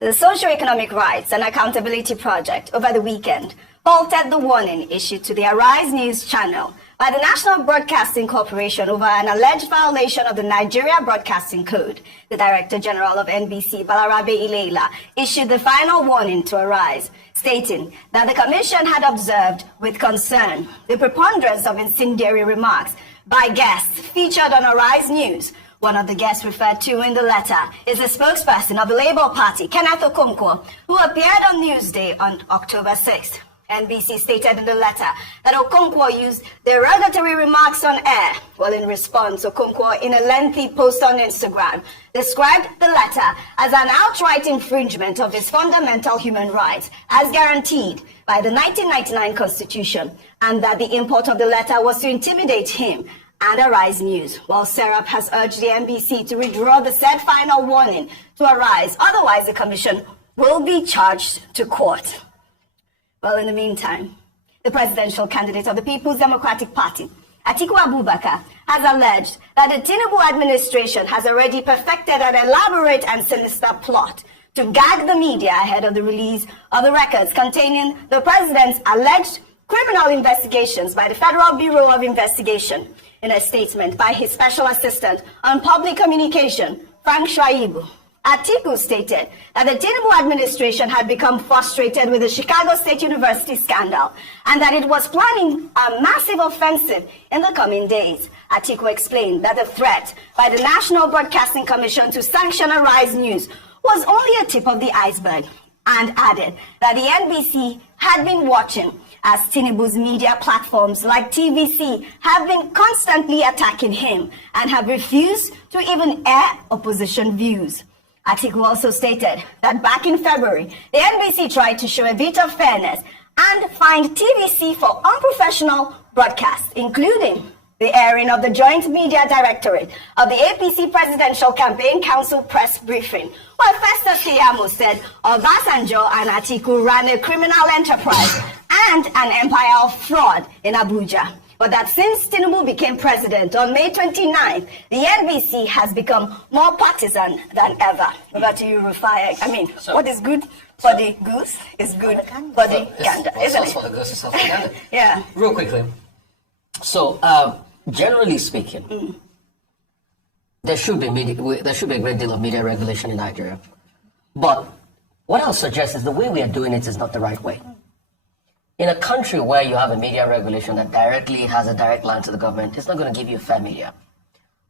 The Socio-Economic Rights and Accountability Project over the weekend halted the warning issued to the Arise News channel by the National Broadcasting Corporation over an alleged violation of the Nigeria Broadcasting Code. The Director General of NBC, Balarabe Ileila, issued the final warning to Arise, stating that the Commission had observed with concern the preponderance of incendiary remarks by guests featured on Arise News. One of the guests referred to in the letter is the spokesperson of the Labour Party, Kenneth Okonkwo, who appeared on Newsday on October 6th. NBC stated in the letter that Okonkwo used derogatory remarks on air. Well, in response, Okonkwo, in a lengthy post on Instagram, described the letter as an outright infringement of his fundamental human rights as guaranteed by the 1999 Constitution, and that the import of the letter was to intimidate him and Arise News, while Serap has urged the NBC to withdraw the said final warning to Arise. Otherwise, the Commission will be charged to court. Well, in the meantime, the presidential candidate of the People's Democratic Party, Atiku Abubakar, has alleged that the Tinubu administration has already perfected an elaborate and sinister plot to gag the media ahead of the release of the records containing the president's alleged criminal investigations by the Federal Bureau of Investigation. In a statement by his special assistant on public communication, Frank Shaibu, Atiku stated that the Tinubu administration had become frustrated with the Chicago State University scandal and that it was planning a massive offensive in the coming days. Atiku explained that the threat by the National Broadcasting Commission to sanction Arise News was only a tip of the iceberg, and added that the NBC had been watching as Tinubu's media platforms like TVC have been constantly attacking him and have refused to even air opposition views. Atiku also stated that back in February, the NBC tried to show a bit of fairness and fined TVC for unprofessional broadcasts, including the airing of the Joint Media Directorate of the APC Presidential Campaign Council press briefing, where Festus Keyamo said Obasanjo and Atiku ran a criminal enterprise and an empire of fraud in Abuja. But that since Tinubu became president on May 29th, the NBC has become more partisan than ever. Over to you, Rufai. I mean, what is good for the goose is good for the gander, isn't it? For the goose is for the gander. Yeah. Real quickly. So, generally speaking, there should be a great deal of media regulation in Nigeria. But what I'll suggest is the way we are doing it is not the right way. In a country where you have a media regulation that directly has a direct line to the government, it's not going to give you a fair media.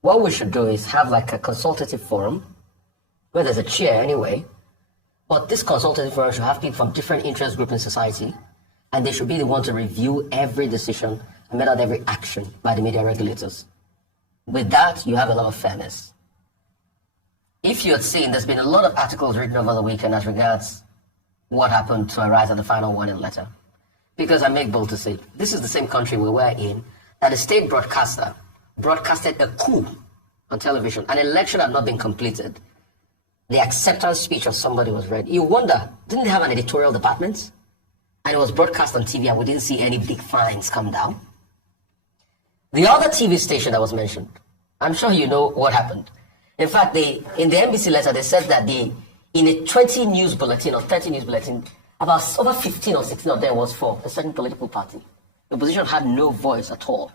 What we should do is have like a consultative forum, where there's a chair anyway, but this consultative forum should have people from different interest groups in society, and they should be the one to review every decision and met out every action by the media regulators. With that, you have a lot of fairness. If you had seen, there's been a lot of articles written over the weekend as regards what happened to Arise at the final warning letter. Because I make bold to say, this is the same country we were in, that a state broadcaster broadcasted a coup on television. An election had not been completed. The acceptance speech of somebody was read. You wonder, didn't they have an editorial department? And it was broadcast on TV and we didn't see any big fines come down. The other TV station that was mentioned, I'm sure you know what happened. In fact, in the NBC letter, they said that in a 20 news bulletin or 30 news bulletin, about over 15 or 16 of them was for a certain political party. The opposition had no voice at all.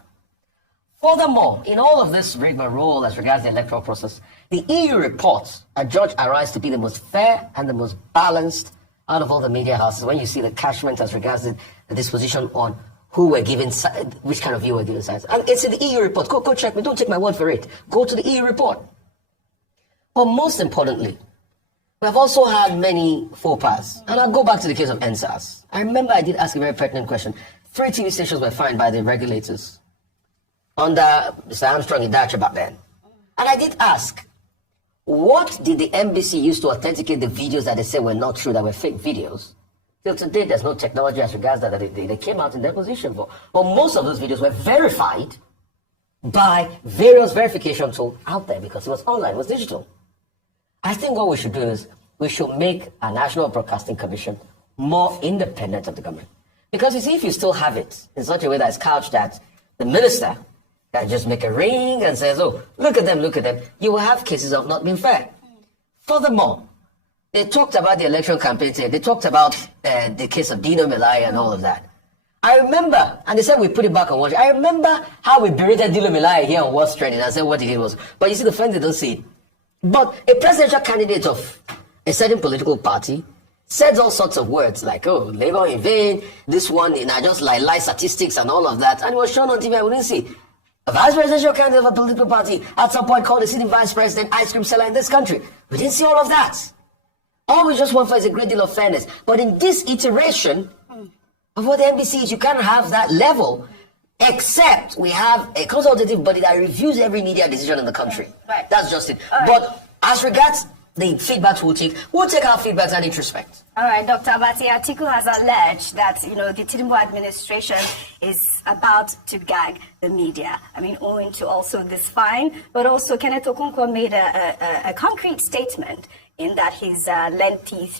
Furthermore, in all of this rigmarole as regards the electoral process, the EU reports adjudge Arise to be the most fair and the most balanced out of all the media houses. When you see the catchment as regards the disposition on who were given, which kind of view were given sides. And it's in the EU report. Go check me. Don't take my word for it. Go to the EU report. But most importantly, we have also had many faux pas. And I'll go back to the case of NSAS. I remember I did ask a very pertinent question. 3 TV stations were fined by the regulators under Mr. Armstrong Idacho back then. And I did ask, what did the NBC use to authenticate the videos that they say were not true, that were fake videos? Till today, there's no technology as regards that they came out in their position for. But most of those videos were verified by various verification tools out there because it was online, it was digital. I think what we should do is we should make a National Broadcasting Commission more independent of the government. Because you see, if you still have it in such a way that it's couched that the minister can just make a ring and says, oh, look at them, you will have cases of not being fair. Furthermore, they talked about the election campaign. They talked about the case of Dino Melaya and all of that. I remember, and they said we put it back on watch. I remember how we berated Dino Melaya here on What's Trending and said what he did was. But you see, the friends, they don't see it. But a presidential candidate of a certain political party said all sorts of words like, oh, labor in vain, this one, you know, just like lie statistics and all of that. And it was shown on TV, I wouldn't see. A vice presidential candidate of a political party at some point called a sitting vice president ice cream seller in this country. We didn't see all of that. All we just want for is a great deal of fairness. But in this iteration of what the NBC is, you can't have that level, except we have a consultative body that reviews every media decision in the country. Right. That's just it. Right. But as regards the feedbacks we'll take our feedbacks and introspect. All right, Dr. Abati, Atiku has alleged that, you know, the Tinubu administration is about to gag the media. I mean, owing to also this fine, but also Kenneth Okonkwo made a concrete statement in that his lengthy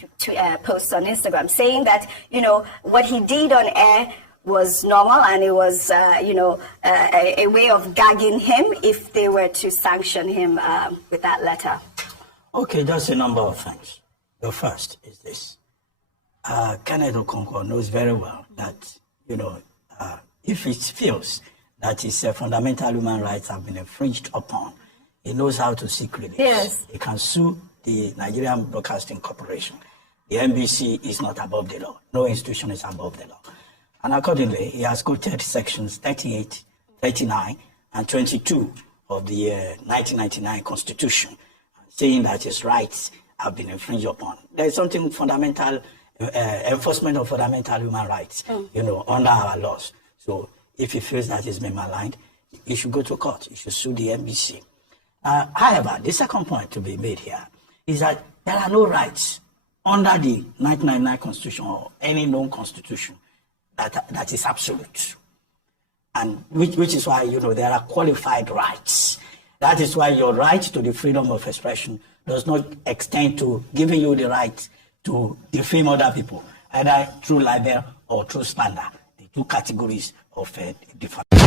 post on Instagram, saying that, you know, what he did on air was normal and it was, you know, a way of gagging him if they were to sanction him with that letter. Okay, just a number of things. The first is this. Kenneth Okonkwo knows very well that, you know, if it feels that his fundamental human rights have been infringed upon, he knows how to seek relief. Yes. He can sue the Nigerian Broadcasting Corporation. The NBC is not above the law. No institution is above the law. And accordingly, he has quoted sections 38, 39, and 22 of the 1999 Constitution, saying that his rights have been infringed upon. There is something fundamental, enforcement of fundamental human rights, you know, under our laws. So if he feels that he's been maligned, he should go to court. He should sue the NBC. However, the second point to be made here is that there are no rights under the 1999 Constitution or any known constitution that is absolute. And which is why, you know, there are qualified rights. That is why your right to the freedom of expression does not extend to giving you the right to defame other people, either through libel or through slander, the two categories of defamation.